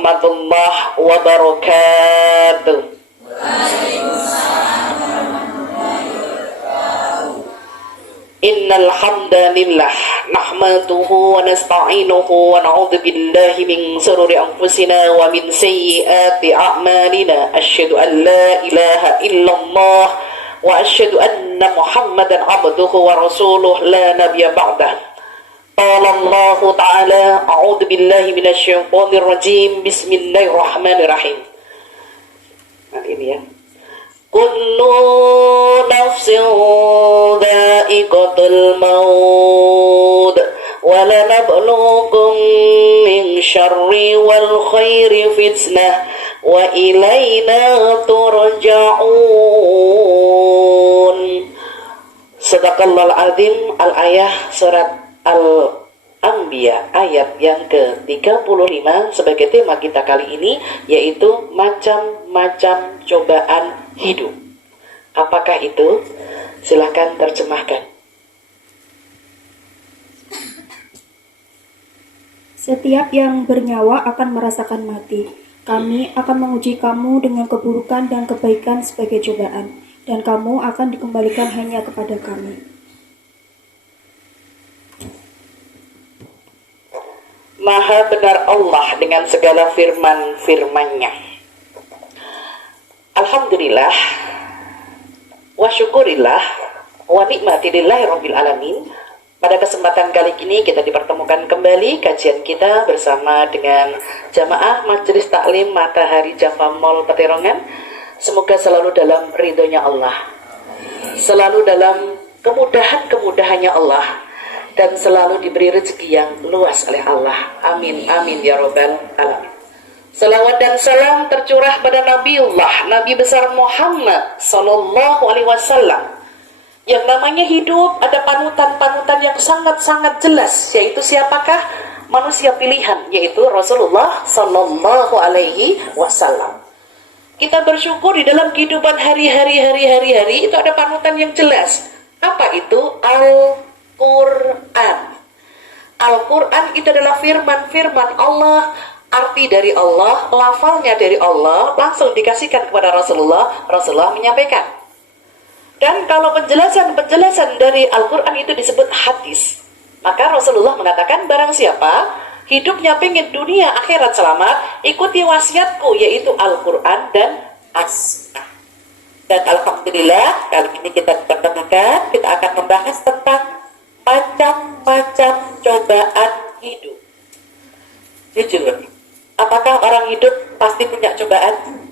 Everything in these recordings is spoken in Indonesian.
warahmatullahi wabarakatuh. Innal hamdalillah nahmaduhu wa nasta'inuhu wa na'udzu billahi min shururi anfusina wa min sayyiati a'malina. Asyhadu an la ilaha illallah wa asyhadu anna Muhammadan abduhu wa rasuluh la nabiyya ba'dah. Qala Allah ta'ala a'udzu billahi minasy syaithanir rajim. Bismillahirrahmanirrahim. Nah ini ya. Kullu nafsin dha'iqatul maut wa lanabluukum min syarri wal khairi fitnah wa ilaina turja'un. Sadaqallahul azim. Al-ayah surat Al-Anbiya ayat yang ke-35 sebagai tema kita kali ini, yaitu macam-macam cobaan hidup. Apakah itu? Silakan terjemahkan. Setiap yang bernyawa akan merasakan mati. Kami akan menguji kamu dengan keburukan dan kebaikan sebagai cobaan, dan kamu akan dikembalikan hanya kepada kami. Maha benar Allah dengan segala firman-firman-Nya. Alhamdulillah wa syukurillah wa nikmatillahi rabbil alamin. Pada kesempatan kali ini kita dipertemukan kembali kajian kita bersama dengan jamaah Majelis Taklim Matahari Java Mall Peterongan. Semoga selalu dalam ridhonya Allah, selalu dalam kemudahan-kemudahannya Allah, dan selalu diberi rezeki yang luas oleh Allah. Amin, amin ya robbal alamin. Salawat dan salam tercurah pada Nabiullah, Nabi besar Muhammad Sallallahu Alaihi Wasallam. Yang namanya hidup ada panutan-panutan yang sangat-sangat jelas, yaitu siapakah? Manusia pilihan, yaitu Rasulullah Sallallahu Alaihi Wasallam. Kita bersyukur di dalam kehidupan hari-hari itu ada panutan yang jelas. Apa itu? Al-Quran. Al-Quran itu adalah firman-firman Allah, arti dari Allah, lafalnya dari Allah, langsung dikasihkan kepada Rasulullah. Rasulullah menyampaikan. Dan kalau penjelasan dari Al-Quran itu disebut hadis, maka Rasulullah mengatakan, barang siapa hidupnya pengen dunia akhirat selamat, ikuti wasiatku, yaitu Al-Quran dan As-Sunnah. Dan alhamdulillah kali ini kita dipertemukan, kita akan membahas tentang macam-macam cobaan hidup. Jujur, apakah orang hidup pasti punya cobaan?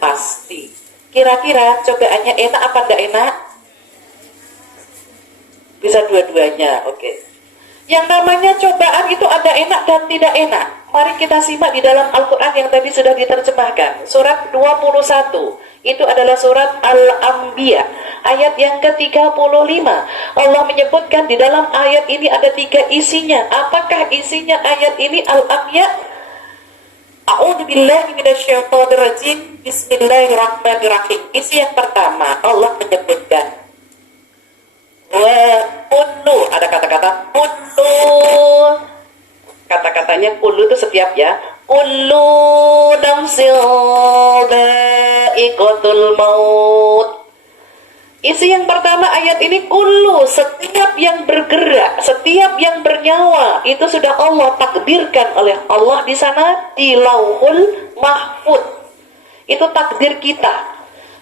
Pasti. Kira-kira cobaannya enak apa enggak enak? Bisa dua-duanya, oke. Yang namanya cobaan itu ada enak dan tidak enak. Mari kita simak di dalam Al-Quran yang tadi sudah diterjemahkan. Surat 21. Itu adalah surat Al-Anbiya, ayat yang ke-35. Allah menyebutkan di dalam ayat ini ada 3 isinya. Apakah isinya ayat ini? Al-Anbiya. A'udzubillahi minasyaitonir rajim. Bismillahirrahmanirrahim. Isi yang pertama, Allah menyebutkan wa kullu, ada kata-kata kullu. Kata-katanya kullu itu setiap ya. Kullu nafsin dha'iqatul maut. Isi yang pertama ayat ini kullu, setiap yang bergerak, setiap yang bernyawa itu sudah Allah takdirkan oleh Allah di sana di Lauhul Mahfuz. Itu takdir kita.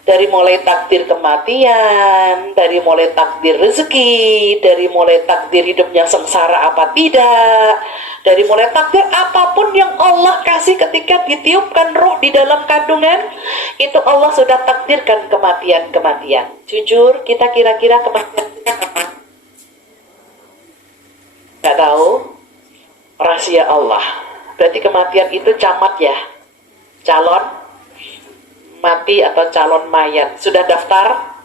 Dari mulai takdir kematian, dari mulai takdir rezeki, dari mulai takdir hidupnya sengsara apa tidak, dari mulai takdir apapun yang Allah kasih ketika ditiupkan roh di dalam kandungan, itu Allah sudah takdirkan kematian-kematian. Jujur, kita kira-kira kematian kita kapan? Gak tahu. Rahasia Allah. Berarti kematian itu camat ya, calon mati atau calon mayat. Sudah daftar?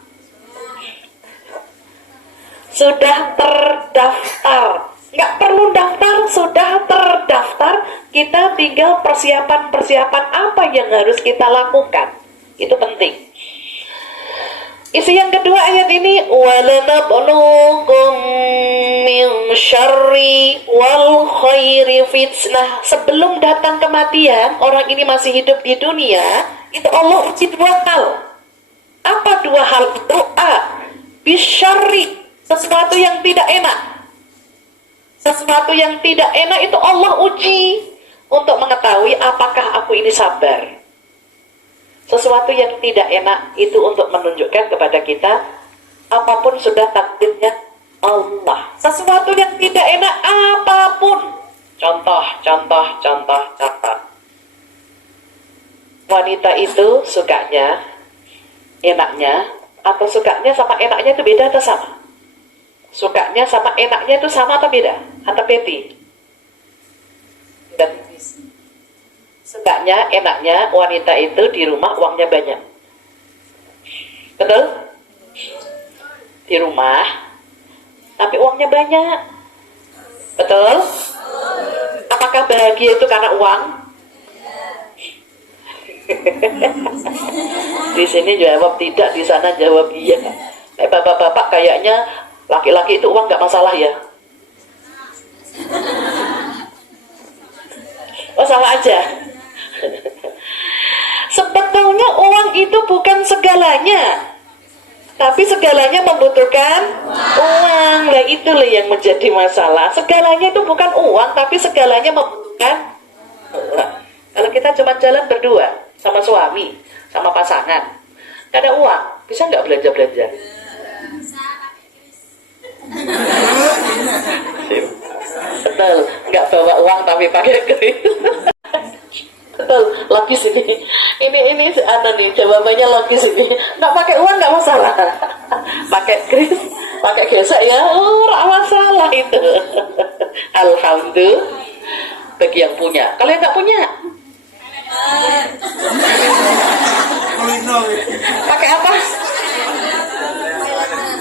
Sudah terdaftar. Nggak perlu daftar, sudah terdaftar. Kita tinggal persiapan-persiapan apa yang harus kita lakukan. Itu penting. Isi yang kedua ayat ini, walanabluukum min syarri wal khairi fitnah. Sebelum datang kematian, orang ini masih hidup di dunia, itu Allah uji dua hal. Apa dua hal itu? A, bisyarri, sesuatu yang tidak enak. Sesuatu yang tidak enak itu Allah uji untuk mengetahui apakah aku ini sabar. Sesuatu yang tidak enak itu untuk menunjukkan kepada kita apapun sudah takdirnya Allah. Sesuatu yang tidak enak apapun. Contoh. Wanita itu sukanya, enaknya, atau sukanya sama enaknya itu beda atau sama? Sukanya sama enaknya itu sama atau beda? Atau beti? Dan sukanya, enaknya wanita itu di rumah uangnya banyak. Betul? Di rumah, tapi uangnya banyak. Betul? Apakah bahagia itu karena uang? Di sini jawab tidak, di sana jawab iya. Bapak-bapak kayaknya laki-laki itu uang nggak masalah ya? Oh, sama aja. Sebetulnya uang itu bukan segalanya, tapi segalanya membutuhkan uang. Nah, itulah yang menjadi masalah. Segalanya itu bukan uang, tapi segalanya membutuhkan uang. Kalau kita cuma jalan berdua sama suami, sama pasangan, gak ada uang, bisa nggak belanja-belanja? Betul, nggak bawa uang tapi pakai kris. Betul, logis ini. Ini ada nih jawabannya logis ini. Nggak pakai uang nggak masalah. Pakai kris, pakai gesek ya, nggak masalah itu. Alhamdulillah bagi yang punya. Kalau yang nggak punya, pakai apa?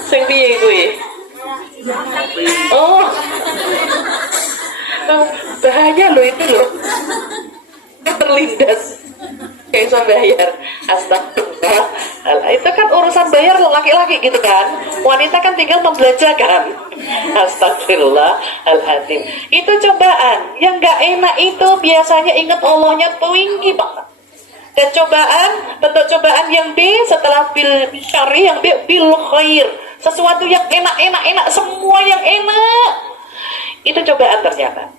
Sing piye kuwi? Oh, bahaya loh itu loh. Terlindas kayak bisa bayar. Astagfirullah. Itu kan urusan bayar laki-laki gitu kan, wanita kan tinggal membelanjakan. Astagfirullahaladzim. Itu cobaan. Yang gak enak itu biasanya ingat Allahnya tinggi banget. Dan cobaan, bentuk cobaan yang B setelah bil syari, yang B bil khair. Sesuatu yang enak, semua yang enak. Itu cobaan ternyata.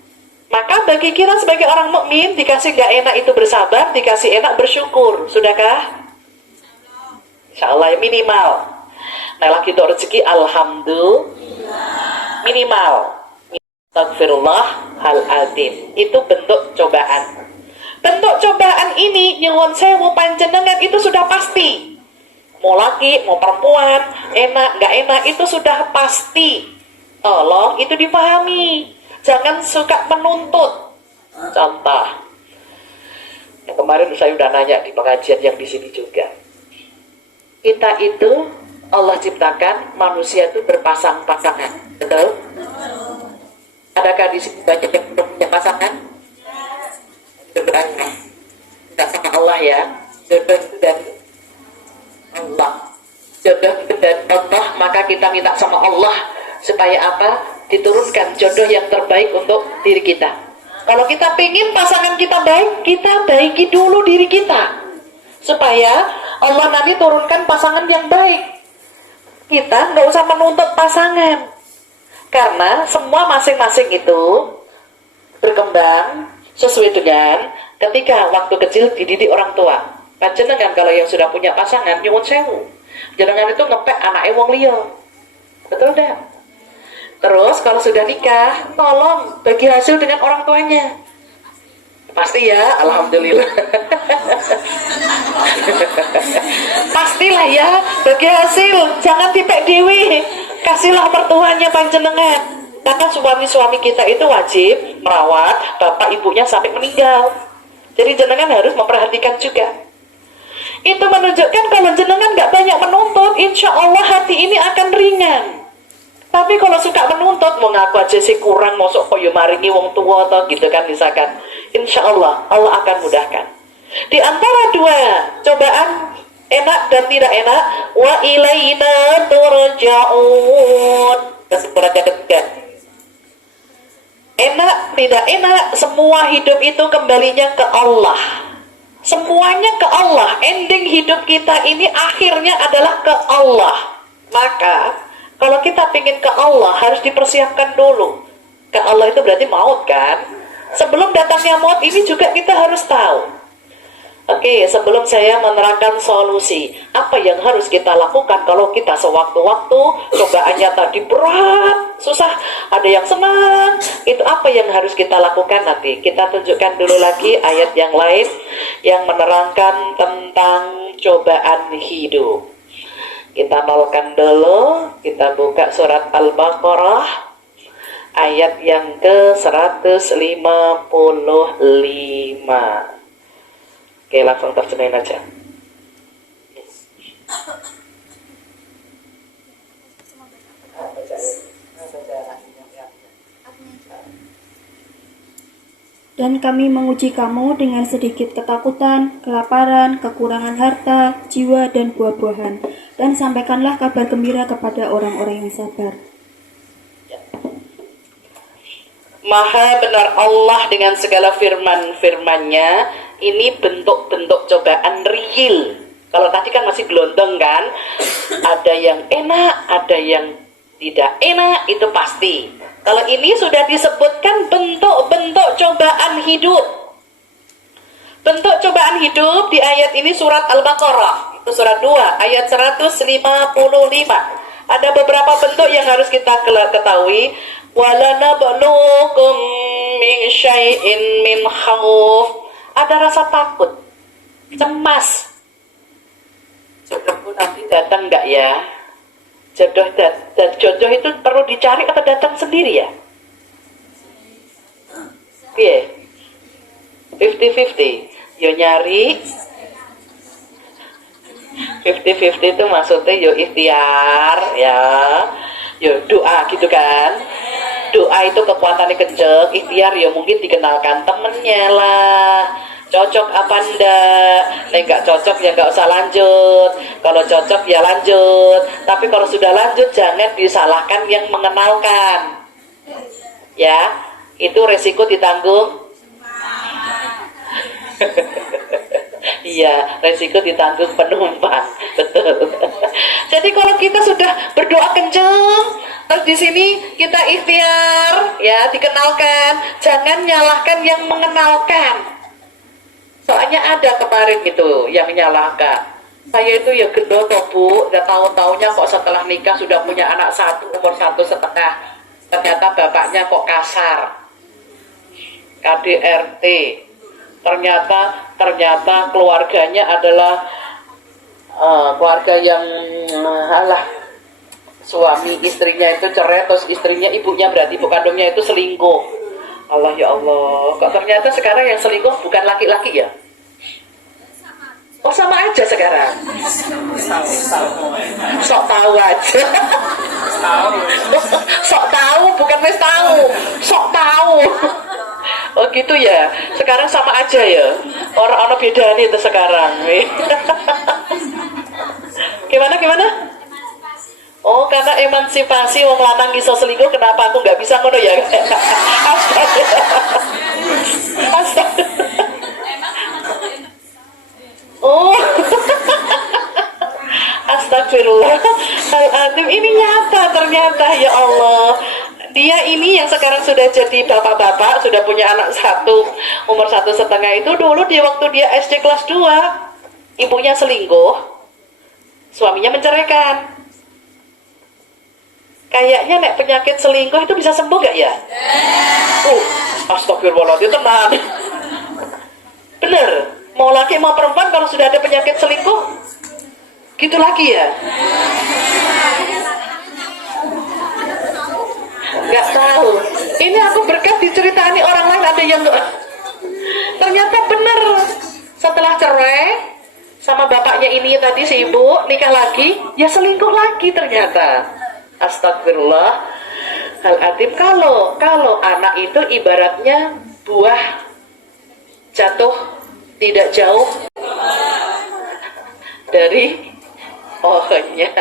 Maka bagi kita sebagai orang mukmin, dikasih gak enak itu bersabar, dikasih enak bersyukur. Sudahkah? Insya Allah ya, minimal. Nah, lagi itu rezeki alhamdulillah. Minimal. Astagfirullahaladzim. Itu bentuk cobaan. Bentuk cobaan ini nyuwun sewu panjenengan itu sudah pasti. Mau laki, mau perempuan, enak, gak enak itu sudah pasti. Tolong itu dipahami. Jangan suka menuntut. Contoh, yang kemarin saya udah nanya di pengajian yang di sini juga. Kita itu Allah ciptakan manusia itu berpasang-pasangan, betul? Adakah di sini banyak yang belum punya pasangan? Berangkat, tidak sama Allah ya. Jodoh itu dari Allah. Jodoh itu dari Allah, maka kita minta sama Allah supaya apa? Diturunkan jodoh yang terbaik untuk diri kita. Kalau kita pengen pasangan kita baik, kita baiki dulu diri kita, supaya Allah nanti turunkan pasangan yang baik. Kita nggak usah menuntut pasangan, karena semua masing-masing itu berkembang sesuai dengan ketika waktu kecil dididik orang tua. Panjenengan kalau yang sudah punya pasangan, nyuwun sewu, jangan itu ngepek anaknya wong liya. Betul dah. Terus kalau sudah nikah, tolong bagi hasil dengan orang tuanya. Pasti ya, alhamdulillah. Pastilah ya, bagi hasil. Jangan dipek dewi. Kasihlah mertuanya panjenengan. Karena suami-suami kita itu wajib merawat bapak ibunya sampai meninggal. Jadi jenengan harus memperhatikan juga. Itu menunjukkan kalau jenengan gak banyak menuntut, insya Allah hati ini akan ringan. Tapi kalau suka menuntut, mau ngaku aja sih kurang, mosok koyo maringi wong tua atau gitu kan misalkan, insya Allah Allah akan mudahkan. Di antara dua cobaan enak dan dan tidak enak. Wa ilaina turja'un. Kesimpulannya ketiga. Enak, tidak enak, semua hidup itu kembalinya ke Allah. Semuanya ke Allah. Ending hidup kita ini akhirnya adalah ke Allah. Maka kalau kita ingin ke Allah harus dipersiapkan dulu. Ke Allah itu berarti maut kan. Sebelum datangnya maut ini juga kita harus tahu. Oke, sebelum saya menerangkan solusi, apa yang harus kita lakukan kalau kita sewaktu-waktu cobaannya tadi berat, susah, ada yang senang, itu apa yang harus kita lakukan nanti? Kita tunjukkan dulu lagi ayat yang lain yang menerangkan tentang cobaan hidup. Kita nolkan dulu, kita buka surat Al-Baqarah ayat yang ke-155. Oke, langsung terjemahin aja. Dan kami menguji kamu dengan sedikit ketakutan, kelaparan, kekurangan harta, jiwa, dan buah-buahan. Dan sampaikanlah kabar gembira kepada orang-orang yang sabar. Maha benar Allah dengan segala firman-firmannya. Ini bentuk-bentuk cobaan real. Kalau tadi kan masih gelondong kan. Ada yang enak, ada yang tidak enak, itu pasti. Kalau ini sudah disebutkan bentuk-bentuk cobaan hidup. Bentuk cobaan hidup di ayat ini surat Al-Baqarah. Itu surat 2, ayat 155. Ada beberapa bentuk yang harus kita ketahui. وَلَنَبْلُوكُمْ مِنْ شَيْءٍ مِنْ خَوْفٍ. Ada rasa takut, cemas. Jodohku nanti datang enggak ya? Jodoh itu perlu dicari atau datang sendiri ya? Iya, 50-50. Yo nyari 50-50 itu maksudnya yo ikhtiar ya, yo doa gitu kan. Doa itu kekuatannya kenceng, ikhtiar ya mungkin dikenalkan temennya lah. Cocok apa enggak? Enggak cocok ya enggak usah lanjut. Kalau cocok ya lanjut. Tapi kalau sudah lanjut jangan disalahkan yang mengenalkan. Ya, itu resiko ditanggung. Iya, resiko ditanggung penumpang. Betul. Jadi kalau kita sudah berdoa kenceng, terus di sini kita ikhtiar, ya dikenalkan, jangan nyalahkan yang mengenalkan. Soalnya ada kemarin gitu yang menyalahkan. Saya itu ya gendut toh bu, udah tahun-tahunnya kok setelah nikah sudah punya anak satu umur 1,5. Ternyata bapaknya kok kasar, KDRT. Ternyata keluarganya adalah keluarga yang suami istrinya itu cerai, terus istrinya ibunya berarti ibu kandungnya itu selingkuh. Allah ya Allah, kok ternyata sekarang yang selingkuh bukan laki-laki ya? Oh sama aja sekarang. Sok tahu aja. Sok tahu bukan mes tahu. Sok tahu. Oh gitu ya. Sekarang sama aja ya. Orang-orang beda nih itu sekarang. Gimana? Oh karena emansipasi wong lanang iso selingkuh, kenapa aku nggak bisa ngono ya? Astaga. Oh. Astagfirullahaladzim, ini nyata ternyata ya Allah. Dia ini yang sekarang sudah jadi bapak-bapak, sudah punya anak satu umur 1,5 itu dulu di waktu dia SD kelas 2 ibunya selingkuh, suaminya menceraikan. Kayaknya nek penyakit selingkuh itu bisa sembuh gak ya? Astagfirullahaladzim, tenang. Bener, mau laki mau perempuan kalau sudah ada penyakit selingkuh gitu lagi ya? Gak tahu. Ini aku berkat diceritani orang lain, ada yang ternyata bener. Setelah cerai sama bapaknya ini tadi si ibu nikah lagi, ya selingkuh lagi ternyata. Astagfirullahaladzim. Kalau anak itu ibaratnya buah jatuh tidak jauh dari Pokoknya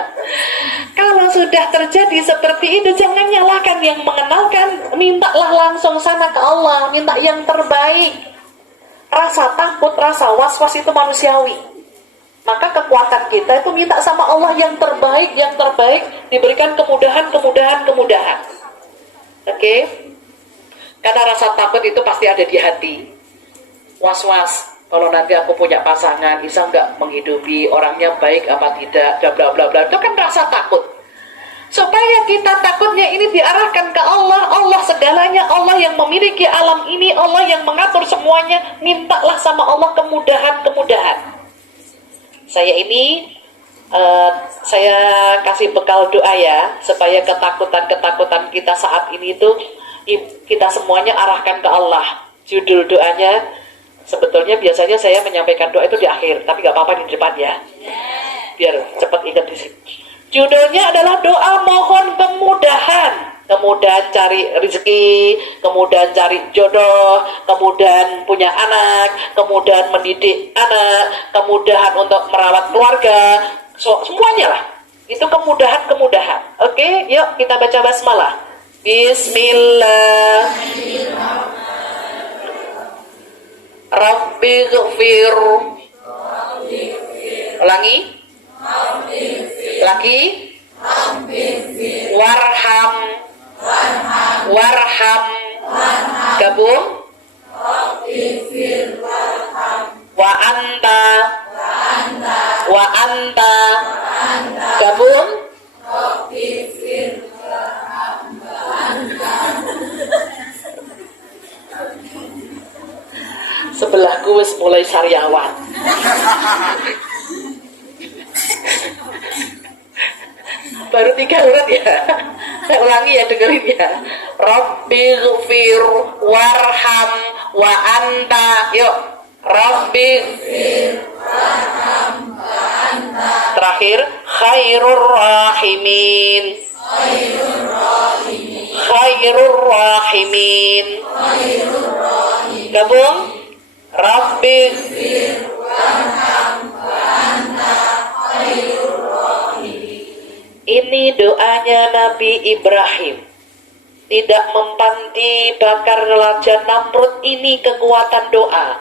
kalau sudah terjadi seperti itu, jangan nyalahkan yang mengenalkan, mintalah langsung sana ke Allah, minta yang terbaik. Rasa takut, rasa was-was itu manusiawi. Maka kekuatan kita itu minta sama Allah yang terbaik, diberikan kemudahan. Oke? Karena rasa takut itu pasti ada di hati. Was-was. Kalau nanti aku punya pasangan, bisa nggak menghidupi, orangnya baik apa tidak, bla bla bla. Itu kan rasa takut. Supaya kita takutnya ini diarahkan ke Allah. Allah segalanya, Allah yang memiliki alam ini, Allah yang mengatur semuanya. Mintalah sama Allah kemudahan. Saya ini, saya kasih bekal doa ya, supaya ketakutan kita saat ini itu kita semuanya arahkan ke Allah. Judul doanya, sebetulnya biasanya saya menyampaikan doa itu di akhir, tapi gak apa-apa di depan ya, biar cepat ingat di sini. Judulnya adalah doa mohon kemudahan cari rezeki, kemudahan cari jodoh, kemudahan punya anak, kemudahan mendidik anak, kemudahan untuk merawat keluarga, semuanya lah. Itu kemudahan. Oke, yuk kita baca basmalah. Bismillah. Rabbighfir. Ulangi. Lagi. Warham. Gabung. Wa anta. Gabung. Sebelahku wis mulai sariawan. Baru 3 huruf ya. Saya ulangi ya, dengerin ya. Rabbighfir warham wa anta. Yuk. Rabbighfir warham wa anta. Terakhir, khairur rahimin. Gabung. Rabbighfir warham wa anta khairur rahimin. Ini doanya Nabi Ibrahim. Tidak mempan dibakar Raja Namrud, ini kekuatan doa.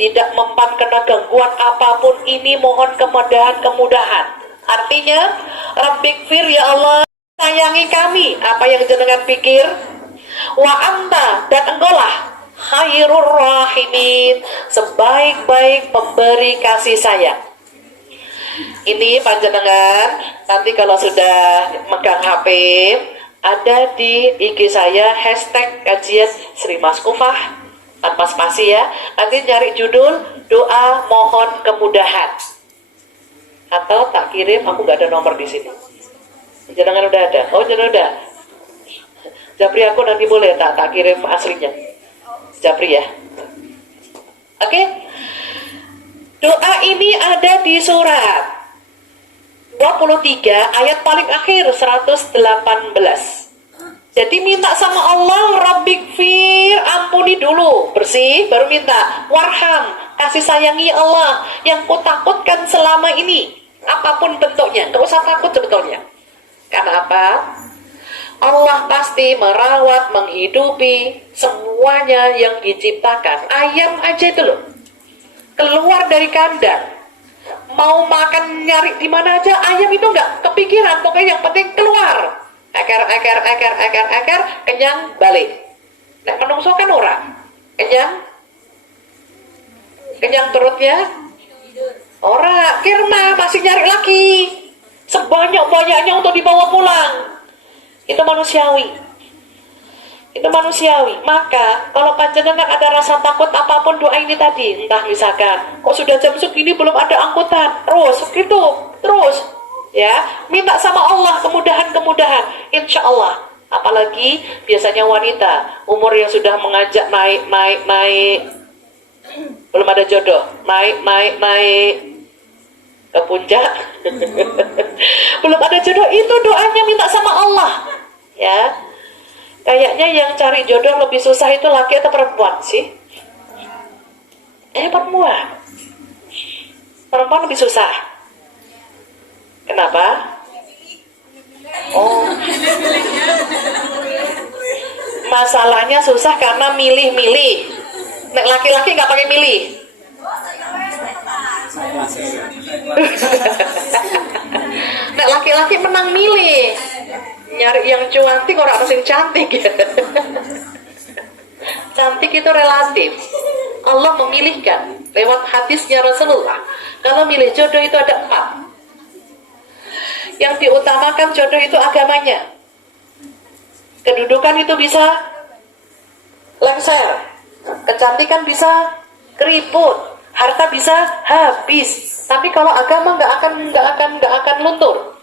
Tidak mempan kena gangguan apapun, ini mohon kemudahan. Artinya, Rabbighfir ya Allah, sayangi kami. Apa yang jenengan pikir? Wa anta, dan engkaulah khairur rahimin, sebaik-baik pemberi kasih sayang. Ini panjenengan nanti kalau sudah megang HP, ada di IG saya hashtag kajian Sri Maskufah tanpa spasi ya. Nanti nyari judul doa mohon kemudahan, atau tak kirim, aku gak ada nomor di sini. Jangan udah ada. Oh jangan udah. Japri aku nanti boleh tak kirim aslinya. Japri ya. Oke. Doa ini ada di surat 23 ayat paling akhir 118. Jadi minta sama Allah, Rabbighfir, ampuni dulu, bersih, baru minta warham, kasih sayangi Allah yang kutakutkan selama ini, apapun bentuknya, gak usah takut sebetulnya. Karena apa? Allah pasti merawat, menghidupi semuanya yang diciptakan. Ayam aja itu loh, keluar dari kandang, mau makan nyari di mana aja, ayam itu nggak kepikiran, pokoknya yang penting keluar, eker, kenyang balik. Nek menungso kan ora, kenyang perutnya, ora, kirna masih nyari lagi, sebanyak-banyaknya untuk dibawa pulang. Itu manusiawi. Maka kalau panjenengan ada rasa takut apapun, doa ini tadi. Entah misalkan kok sudah jam segini belum ada angkutan, terus ya, minta sama Allah kemudahan. Insya Allah. Apalagi biasanya wanita umur yang sudah mengajak naik, belum ada jodoh, naik ke puncak, belum ada jodoh, itu doanya minta sama Allah ya. Kayaknya yang cari jodoh lebih susah itu laki atau perempuan sih? Perempuan lebih susah. Kenapa? Oh, masalahnya susah karena milih-milih. Nek laki-laki nggak pakai milih. Nek laki-laki menang milih. Nyari yang cantik orang harus yang cantik. Cantik itu relatif. Allah memilihkan lewat hadisnya Rasulullah. Kalau milih jodoh itu ada 4. Yang diutamakan jodoh itu agamanya. Kedudukan itu bisa lengser, kecantikan bisa keriput, harta bisa habis. Tapi kalau agama nggak akan luntur.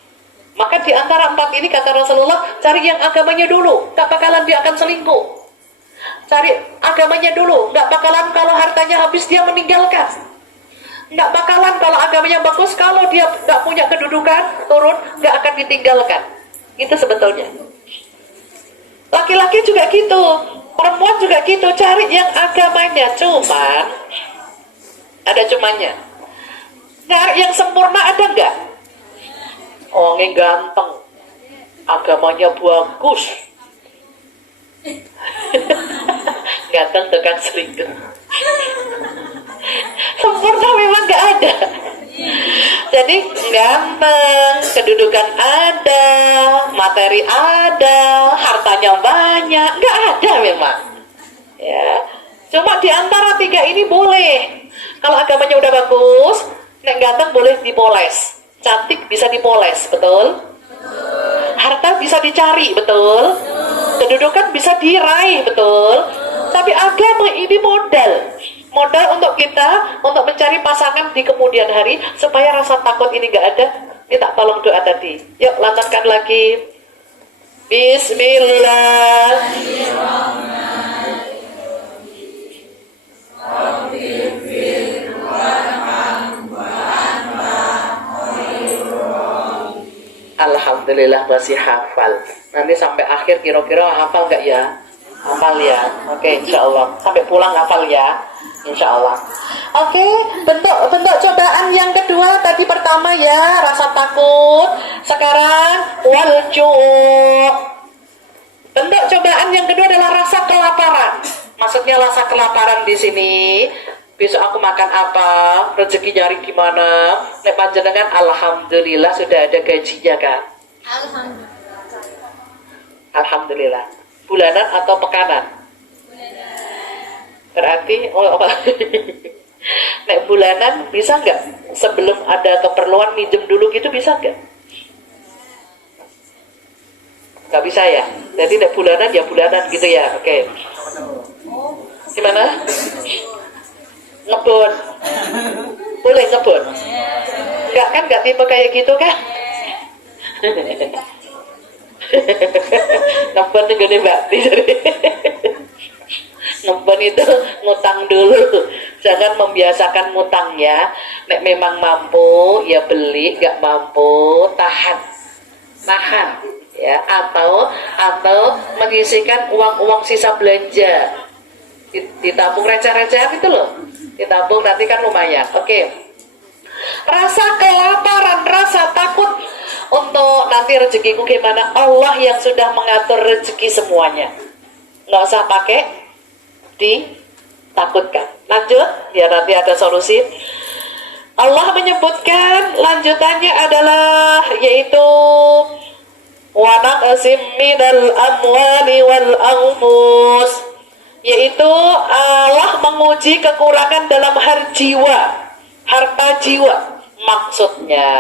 Maka di antara 4 ini kata Rasulullah, cari yang agamanya dulu, nggak bakalan dia akan selingkuh. Cari agamanya dulu, nggak bakalan kalau hartanya habis dia meninggalkan. Nggak bakalan kalau agamanya bagus, kalau dia nggak punya kedudukan, turun, nggak akan ditinggalkan. Itu sebetulnya. Laki-laki juga gitu, perempuan juga gitu, cari yang agamanya. Cuman, ada cumannya. Nyari yang sempurna ada nggak? Orangnya ganteng, agamanya bagus. Ganteng tukang selingkuh. Sempurna memang nggak ada. Jadi ganteng, kedudukan ada, materi ada, hartanya banyak, nggak ada memang. Ya, cuma di antara 3 ini boleh. Kalau agamanya udah bagus, nek ganteng boleh dipoles, cantik bisa dipoles, betul? Harta bisa dicari, betul? Kedudukan bisa diraih, betul? Tapi agama ini modal untuk kita untuk mencari pasangan di kemudian hari supaya rasa takut ini nggak ada. Minta tolong doa tadi. Yuk lanjutkan lagi. Bismillah. Alhamdulillah masih hafal. Nanti sampai akhir kira-kira hafal nggak ya? Hafal ya. Oke, insya Allah. Sampai pulang hafal ya. Insya Allah. Oke, bentuk cobaan yang kedua tadi pertama ya, rasa takut. Sekarang walju'. Bentuk cobaan yang kedua adalah rasa kelaparan. Maksudnya rasa kelaparan di sini. Besok aku makan apa? Rezeki nyari gimana? Nek panjenengan alhamdulillah sudah ada gajinya kan? Alhamdulillah. Bulanan atau pekanan? Berarti nek bulanan bisa nggak? Sebelum ada keperluan minjem dulu gitu bisa nggak? Nggak bisa ya? Jadi nek bulanan ya bulanan gitu ya? Oke. Gimana? Ngebon. Boleh ngebon? Nggak tipe kayak gitu kan? Ngebon itu gede bakti. Ngebon itu ngutang dulu. Jangan membiasakan ngutang ya. Nek memang mampu ya beli, nggak mampu tahan ya. Atau menyisihkan uang sisa belanja, ditabung receh-recehan itu loh, ditabung nanti kan lumayan. Oke. Rasa kelaparan, rasa takut untuk nanti rezekiku gimana, Allah yang sudah mengatur rezeki semuanya, nggak usah pakai ditakutkan. Lanjut, ya nanti ada solusi. Allah menyebutkan lanjutannya adalah yaitu wa naqsim minal amwali wal anfus, yaitu Allah menguji kekurangan dalam harta jiwa. Maksudnya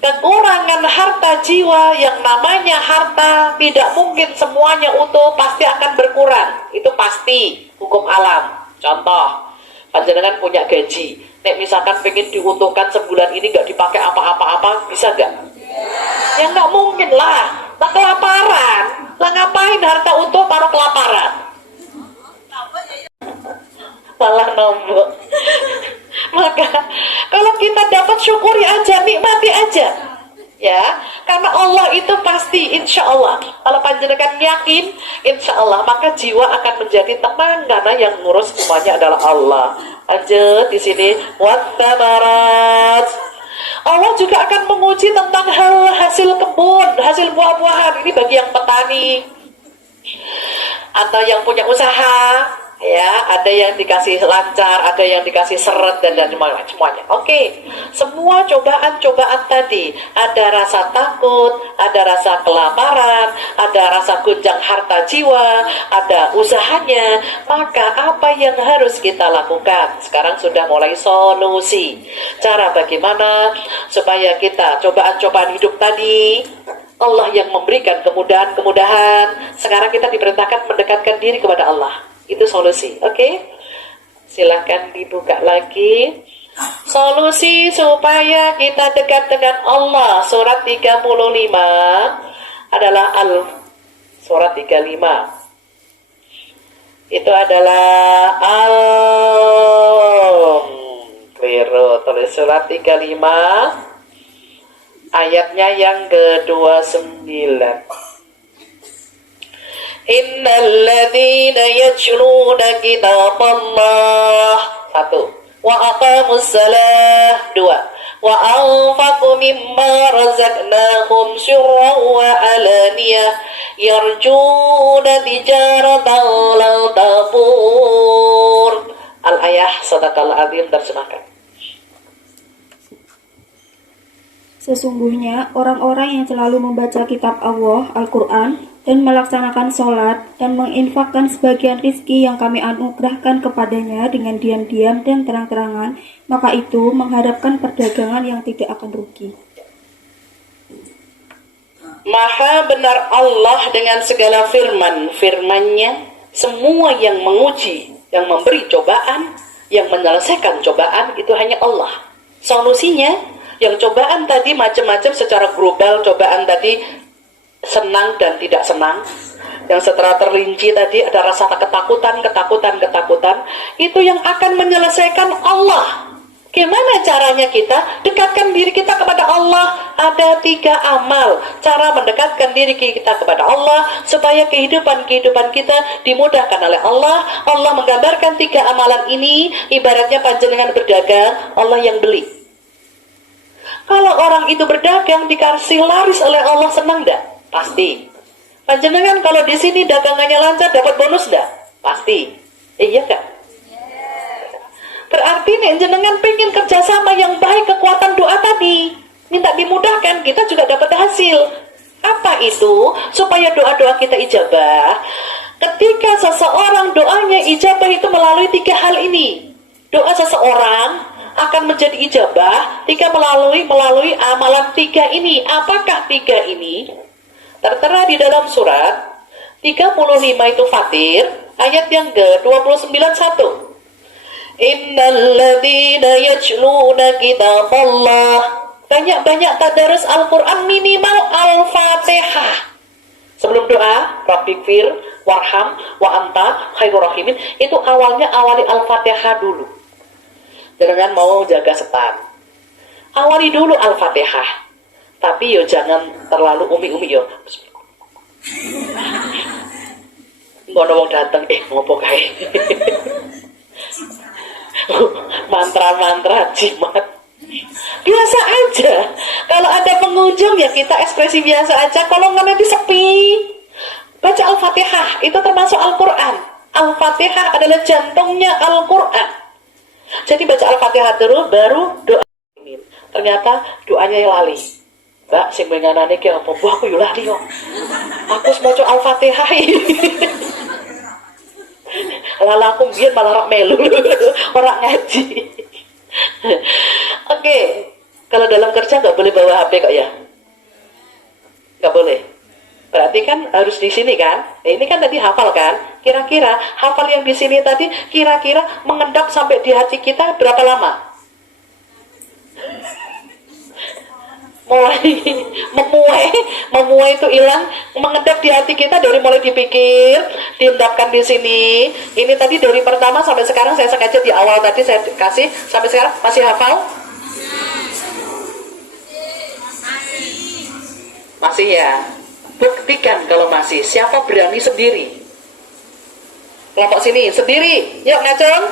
kekurangan harta jiwa, yang namanya harta tidak mungkin semuanya utuh, pasti akan berkurang. Itu pasti hukum alam. Contoh, panjenengan punya gaji, nek misalkan pengen diutuhkan sebulan ini gak dipakai apa-apa, bisa gak? Ya nggak mungkin lah. Nah, kelaparan lah, ngapain harta utuh taruh kelaparan? Malah nombok. Maka kalau kita dapat, syukuri aja, nikmati aja ya, karena Allah itu pasti, insya Allah kalau panjenengan yakin, insya Allah maka jiwa akan menjadi tenang karena yang ngurus semuanya adalah Allah. Lanjut di sini, wattamarat. Allah juga akan menguji tentang hal hasil kebun, hasil buah-buahan. Ini bagi yang petani atau yang punya usaha, ya, ada yang dikasih lancar, ada yang dikasih seret dan semuanya. Oke, semua cobaan-cobaan tadi, ada rasa takut, ada rasa kelaparan, ada rasa gunjang harta jiwa, ada usahanya. Maka apa yang harus kita lakukan? Sekarang sudah mulai solusi. Cara bagaimana supaya kita cobaan-cobaan hidup tadi, Allah yang memberikan kemudahan-kemudahan. Sekarang kita diperintahkan mendekatkan diri kepada Allah. Itu solusi. Oke? Silahkan dibuka lagi. Solusi supaya kita dekat dengan Allah. Surat 35 adalah surat 35. Itu adalah keliru. Tulis surat 35. Ayatnya yang ke-29. Innal ladzina yatluna kitaballah. 1. Wa aqamus salah. 2. Wa anfaqu mimma razaqnahum sirran wa alaniyah yarjuna tijaratan lan tabur. Al-ayah sadaqal azim, terjemahkan. Sesungguhnya orang-orang yang selalu membaca kitab Allah, Al-Quran, dan melaksanakan sholat, dan menginfakkan sebagian rizki yang kami anugerahkan kepadanya dengan diam-diam dan terang-terangan, maka itu mengharapkan perdagangan yang tidak akan rugi. Maha benar Allah dengan segala firman-Nya. Semua yang menguji, yang memberi cobaan, yang menyelesaikan cobaan, itu hanya Allah. Solusinya, yang cobaan tadi macam-macam secara global, cobaan tadi senang dan tidak senang. Yang setelah terrinci tadi ada rasa ketakutan, itu yang akan menyelesaikan Allah. Gimana caranya kita dekatkan diri kita kepada Allah? Ada 3 amal cara mendekatkan diri kita kepada Allah supaya kehidupan kita dimudahkan oleh Allah. Allah menggambarkan 3 amalan ini ibaratnya panjenengan berdagang, Allah yang beli. Kalau orang itu berdagang dikasih laris oleh Allah, senang enggak? Pasti. Panjenengan kalau di sini dagangannya lancar dapat bonus enggak? Pasti. Iya enggak? Berarti nih jenengan pengen kerjasama yang baik, kekuatan doa tadi minta dimudahkan, kita juga dapat hasil. Apa itu? Supaya doa-doa kita ijabah. Ketika seseorang doanya ijabah itu melalui 3 hal ini. Doa seseorang akan menjadi ijabah jika melalui amalan 3 ini. Apakah 3 ini? Tertera di dalam surat 35 itu Fatir, ayat yang ke-29 1. Innal ladzina yatluna kitaballah. Banyak-banyak tadarus Al-Quran, minimal Al-Fatihah. Sebelum doa, Rabbighfir warham wa anta khairur rahimin, itu awali Al-Fatihah dulu. Jangan mau jaga setan, awali dulu Al-Fatihah. Tapi yo jangan terlalu umi-umi yo. Ngono wong dateng ngopo kae. Mantra-mantra jimat. Biasa aja. Kalau ada pengunjung ya kita ekspresi biasa aja. Kalau nggak nanti sepi. Baca Al-Fatihah, itu termasuk Al-Quran. Al-Fatihah adalah jantungnya Al-Quran. Jadi baca Al-Fatihah terus baru doa. Ternyata doanya lali. Mbak, sing menganane ki apa? Wah, aku yo lali kok. Aku maca Al-Fatihah. Lala aku biar malah rak melu. Orang ngaji. Oke. Kalau dalam kerja nggak boleh bawa HP kok ya? Nggak boleh. Berarti kan harus di sini kan? Nah, ini kan tadi hafal kan? Kira-kira hafal yang di sini tadi kira-kira mengendap sampai di hati kita berapa lama? Mulai memuai itu hilang, mengendap di hati kita dari mulai dipikir, diendapkan di sini. Ini tadi dari pertama sampai sekarang saya sengaja di awal tadi saya kasih sampai sekarang masih hafal? Masih ya. Buktikan kalau masih. Siapa berani sendiri? Kelompok sini sendiri. Yuk ngacung.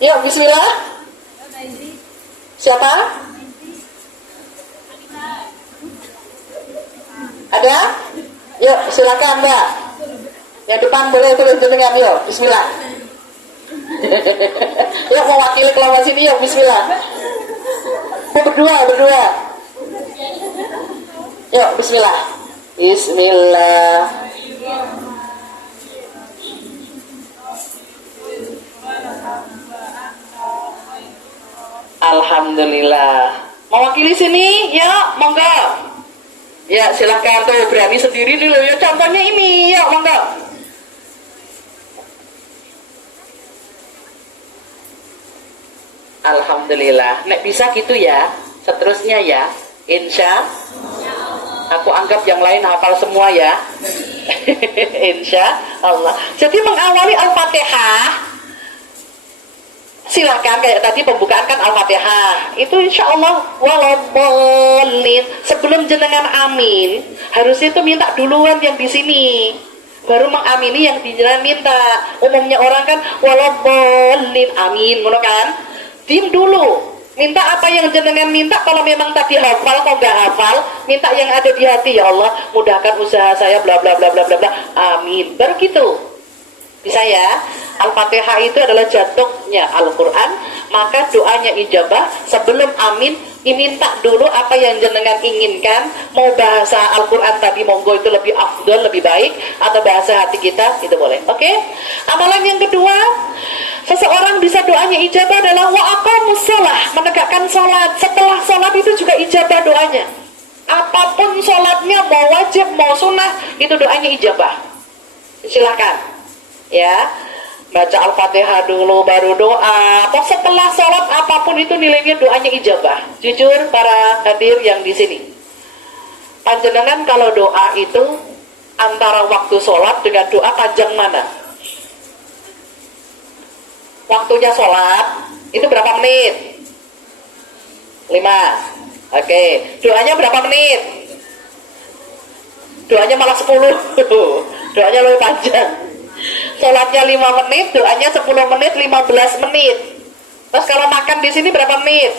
Yuk bismillah. Siapa? Ada? Yuk, silakan Mbak. Yang depan boleh jenengan, yuk. Bismillah. Yuk, mewakili kelompok sini, yuk. Bismillah. Berdua. Yuk, bismillah. Bismillah. Alhamdulillah. Mewakili sini, ya, monggo. Ya, silahkan tuh, berani sendiri nih loh. Ya, contohnya ini, ya, monggo. Alhamdulillah. Nek bisa gitu ya. Seterusnya ya. Insya aku anggap yang lain hafal semua ya. Insya Allah. Jadi mengawali Al-Fatihah, silakan kayak tadi pembukaan kan Al-Fatihah. Itu insya Allah walaupun sebelum jenengan amin, harusnya itu minta duluan yang di sini. Baru mengamini yang jenengan minta. Umumnya orang kan walaupun amin, ngono kan? Diam dulu. Minta apa yang jenengan minta. Kalau memang tadi hafal, kalau nggak hafal, minta yang ada di hati. Ya Allah, mudahkan usaha saya, bla bla bla bla bla bla. Amin. Baru gitu. Bisa ya? Al-Fatihah itu adalah jantungnya Al-Quran. Maka doanya ijabah. Sebelum amin, diminta dulu apa yang jenengan inginkan. Mau bahasa Al-Quran tadi monggo itu lebih afdal, lebih baik, atau bahasa hati kita, itu boleh. Oke? Amalan yang kedua, seseorang bisa doanya ijabah adalah wa aqamus shalah, menegakkan sholat. Setelah sholat itu juga ijabah doanya. Apapun sholatnya, mau wajib, mau sunnah, itu doanya ijabah. Silakan, ya, baca Al-Fatihah dulu baru doa. Atau setelah sholat apapun itu nilainya doanya ijabah. Jujur para hadir yang di sini, panjenengan kalau doa itu antara waktu sholat dengan doa panjang mana? Waktunya sholat itu berapa menit? 5. Oke. Doanya berapa menit? Doanya malah 10. Doanya lebih panjang. Sholatnya 5 menit, doanya 10 menit, 15 menit. Terus kalau makan di sini berapa menit?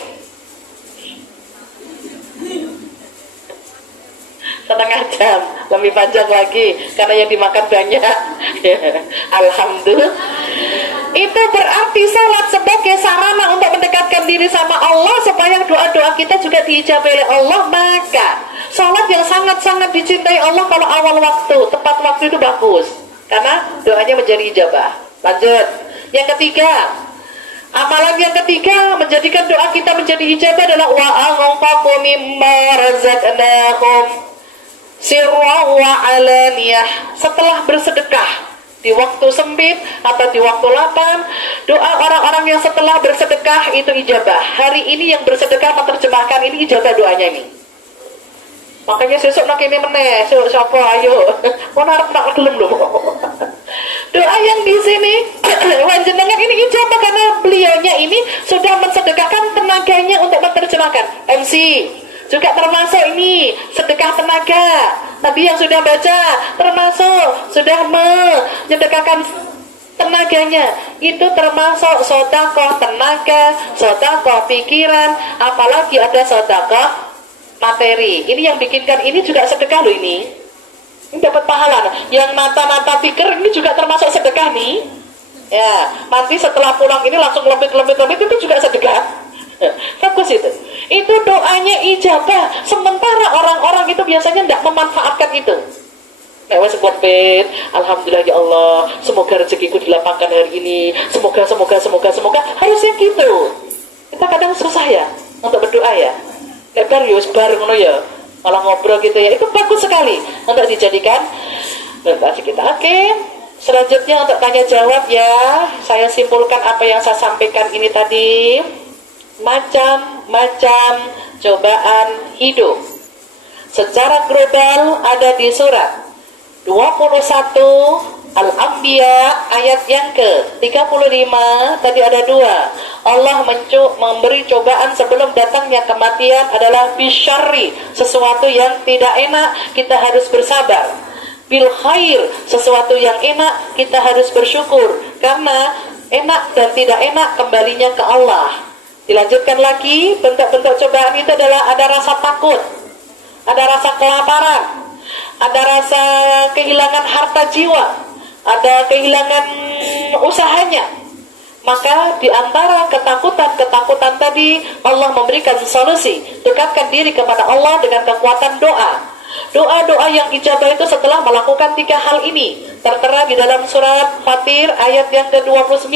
Setengah jam, lebih panjang lagi karena yang dimakan banyak. Alhamdulillah. Itu berarti salat sebagai sarana untuk mendekatkan diri sama Allah supaya doa-doa kita juga diijabah oleh Allah. Maka salat yang sangat-sangat dicintai Allah kalau awal waktu, tepat waktu itu bagus karena doanya menjadi ijabah. Lanjut. Yang ketiga, amalan yang ketiga menjadikan doa kita menjadi ijabah adalah wa anfaqu mimma razaqnahum sirra wa alaniyah. Setelah bersedekah di waktu sempit atau di waktu lapang, doa orang-orang yang setelah bersedekah itu ijabah. Hari ini yang bersedekah menerjemahkan ini ijabah doanya ini. Makanya sesuk nak ini meneh, sesuk siapa ayo. Mau narap nak gelem lho. Doa yang di sini panjenengan ini ijabah karena beliaunya ini sudah mensedekahkan tenaganya untuk menerjemahkan. MC juga termasuk ini sedekah tenaga. Tadi yang sudah baca termasuk sudah menyedekahkan tenaganya. Itu termasuk sedekah tenaga, sedekah pikiran, apalagi ada sedekah materi. Ini yang bikinkan ini juga sedekah loh ini. Ini dapat pahala. Yang mata-mata pikir ini juga termasuk sedekah nih. Ya, nanti setelah pulang ini langsung lembit itu juga sedekah. Bagus itu. Itu doanya ijabah. Sementara orang-orang itu biasanya tidak memanfaatkan itu. Nek wis buat bed, alhamdulillah ya Allah, semoga rezekiku dilapangkan hari ini. Semoga. Harusnya gitu. Kita kadang susah ya untuk berdoa ya. Nek bar yo bareng ngono ya. Malah ngobrol gitu ya. Itu bagus sekali untuk dijadikan meditasi kita. Oke. Selanjutnya untuk tanya jawab ya. Saya simpulkan apa yang saya sampaikan ini tadi. Macam-macam cobaan hidup secara global ada di surat 21 Al-Anbiya ayat yang ke-35. Tadi ada 2. Allah memberi cobaan sebelum datangnya kematian adalah bisyarri, sesuatu yang tidak enak kita harus bersabar. Bil khair, sesuatu yang enak kita harus bersyukur karena enak dan tidak enak kembalinya ke Allah. Dilanjutkan lagi, bentuk-bentuk cobaan itu adalah ada rasa takut, ada rasa kelaparan, ada rasa kehilangan harta jiwa, ada kehilangan usahanya. Maka di antara ketakutan-ketakutan tadi, Allah memberikan solusi. Dekatkan diri kepada Allah dengan kekuatan doa. Doa-doa yang ijabah itu setelah melakukan 3 hal ini tertera di dalam surat Fatir ayat yang ke-29,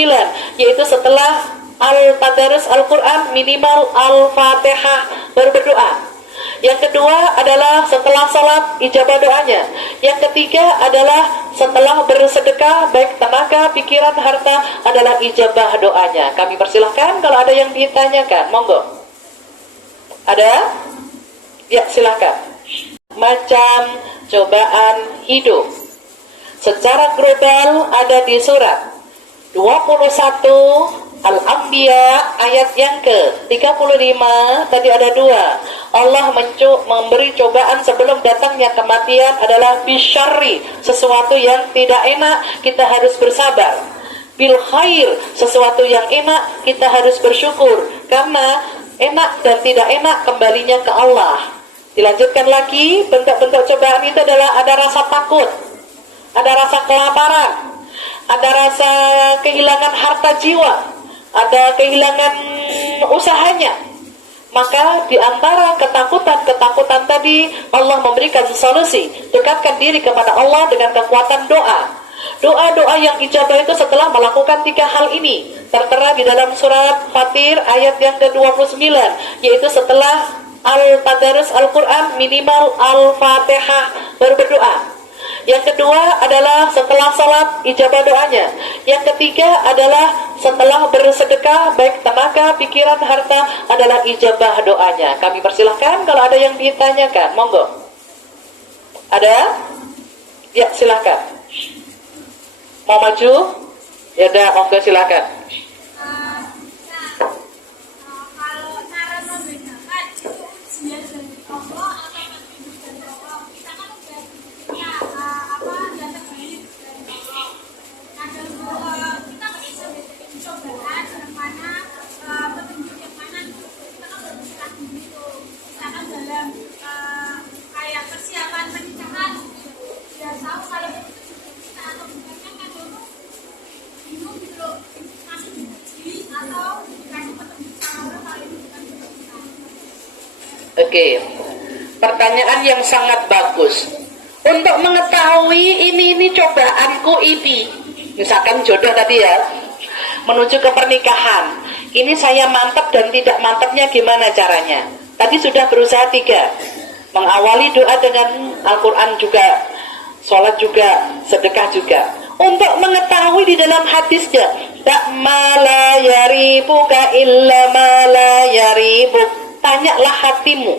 yaitu setelah Al-Tadarus Al-Quran minimal Al-Fatihah baru berdoa. Yang kedua adalah setelah sholat ijabah doanya. Yang ketiga adalah setelah bersedekah baik tenaga, pikiran, harta adalah ijabah doanya. Kami persilahkan kalau ada yang ditanyakan, monggo. Ada? Ya, silakan. Macam cobaan hidup secara global ada di surat 21 Al-Anbiya ayat yang ke-35. Tadi ada 2. Allah memberi cobaan sebelum datangnya kematian adalah bisyarri, sesuatu yang tidak enak kita harus bersabar. Bil khair, sesuatu yang enak kita harus bersyukur, karena enak dan tidak enak kembalinya ke Allah. Dilanjutkan lagi, bentuk-bentuk cobaan itu adalah ada rasa takut, ada rasa kelaparan, ada rasa kehilangan harta jiwa, ada kehilangan usahanya. Maka di antara ketakutan-ketakutan tadi, Allah memberikan solusi. Dekatkan diri kepada Allah dengan kekuatan doa. Doa-doa yang ijabah itu setelah melakukan 3 hal ini tertera di dalam surat Fatir ayat yang ke-29, yaitu setelah Al-Tadarus Al-Quran minimal Al-Fatihah baru berdoa. Yang kedua adalah setelah sholat ijabah doanya. Yang ketiga adalah setelah bersedekah baik tenaga, pikiran, harta adalah ijabah doanya. Kami persilahkan kalau ada yang ditanyakan, monggo. Ada? Ya, silakan. Mau maju? Ya udah, monggo silakan. Oke, pertanyaan yang sangat bagus. Untuk mengetahui ini cobaanku ini, misalkan jodoh tadi ya, menuju ke pernikahan, ini saya mantap dan tidak mantapnya gimana caranya? Tadi sudah berusaha 3, mengawali doa dengan Al-Quran juga, sholat juga, sedekah juga. Untuk mengetahui di dalam hadisnya, tak mala yaribuka illa mala yaribuk. Tanyalah hatimu.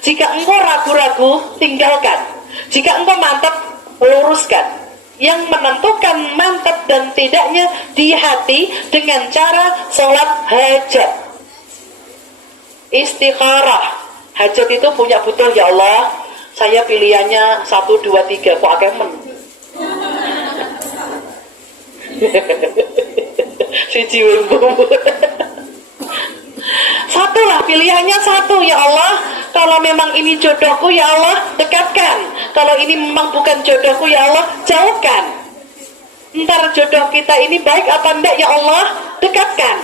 Jika engkau ragu-ragu, tinggalkan. Jika engkau mantap, luruskan. Yang menentukan mantap dan tidaknya di hati dengan cara sholat hajat. Istikharah. Hajat itu punya butuh, ya Allah, saya pilihannya 1, 2, 3. Kok akemen? Siji wimbu. Satulah pilihannya 1, ya Allah. Kalau memang ini jodohku, ya Allah, dekatkan. Kalau ini memang bukan jodohku, ya Allah, jauhkan. Ntar jodoh kita ini baik apa enggak, ya Allah, dekatkan.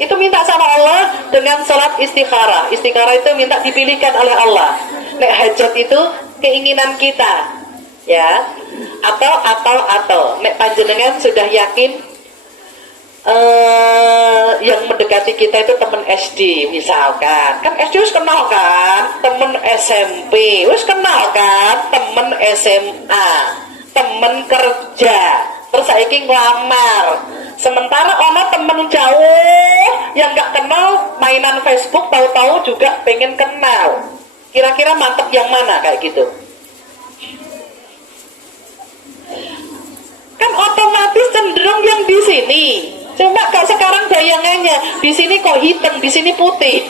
Itu minta sama Allah dengan sholat istikharah. Istikharah itu minta dipilihkan oleh Allah. Nek hajat itu keinginan kita, ya. Atau nek panjenengan sudah yakin yang mendekati kita itu teman SD misalkan, kan SD wis kenal kan, temen SMP wis kenal kan, temen SMA, temen kerja, terus saiki nglamar. Sementara ono temen jauh yang gak kenal, mainan Facebook, tahu-tahu juga pengen kenal. Kira-kira mantep yang mana kayak gitu? Kan otomatis cenderung yang di sini. Cuma kalau sekarang bayangannya, di sini kok hitam, di sini putih.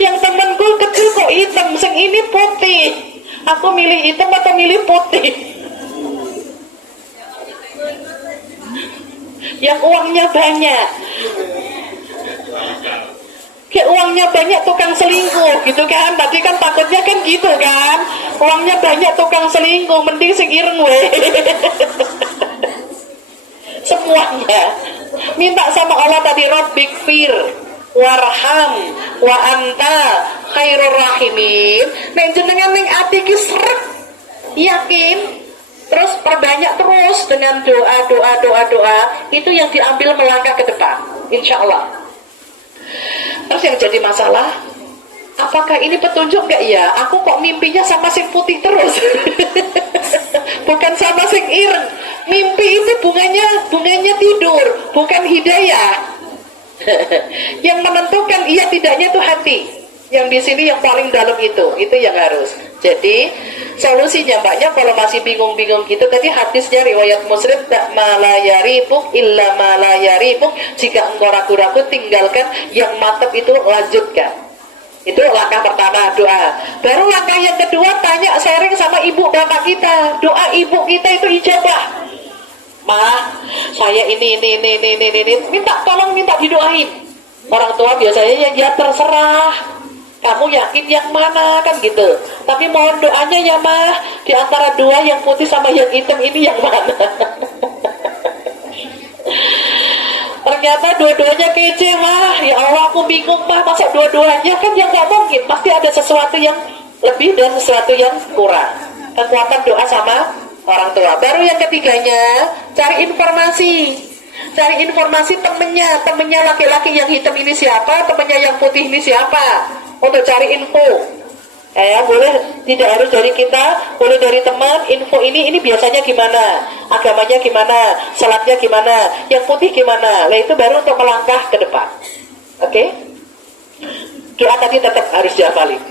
Yang temanku kecil kok hitam, sing ini putih. Aku milih hitam atau milih putih? yang uangnya banyak. Kayak uangnya banyak tukang selingkuh gitu kan. Tadi kan takutnya kan gitu kan. Uangnya banyak tukang selingkuh, mending sing ireng we. Semuanya minta sama Allah tadi, Rabbik fir warham wa anta khairur rahimin. Nek jenengan ning ati ki srek yakin, terus perbanyak terus dengan doa itu yang diambil melangkah ke depan insyaallah. Terus yang jadi masalah, apakah ini petunjuk enggak ya? Aku kok mimpinya sama sing putih terus. Bukan sama sing ireng. Mimpi itu bunganya tidur, bukan hidayah. Yang menentukan iya tidaknya itu hati. Yang di sini yang paling dalam itu yang harus. Jadi solusinya mbaknya kalau masih bingung-bingung gitu, tadi hadisnya riwayat Muslim, tak malayaribuk illa malayaribuk, jika engkau ragu-ragu tinggalkan, yang mantap itu lanjutkan. Itu langkah pertama, doa. Baru langkah yang kedua, tanya sharing sama ibu bapak kita. Doa ibu kita itu ijabah. Ma, saya ini tolong minta didoain. Orang tua biasanya ya terserah, kamu yakin yang mana kan gitu. Tapi mohon doanya ya mah, di antara dua yang putih sama yang hitam ini yang mana? Ternyata dua-duanya kece mah. Ya Allah, aku bingung mah, masa dua-duanya kan yang nggak mungkin. Pasti ada sesuatu yang lebih dan sesuatu yang kurang. Kekuatan doa sama orang tua. Baru yang ketiganya, cari informasi. Cari informasi temennya laki-laki yang hitam ini siapa, temennya yang putih ini siapa, untuk cari info. Boleh tidak harus dari kita, boleh dari teman. Info ini biasanya gimana, agamanya gimana, salatnya gimana, yang putih gimana. Nah itu baru untuk melangkah ke depan. Oke? Doa tadi tetap harus dihafalin.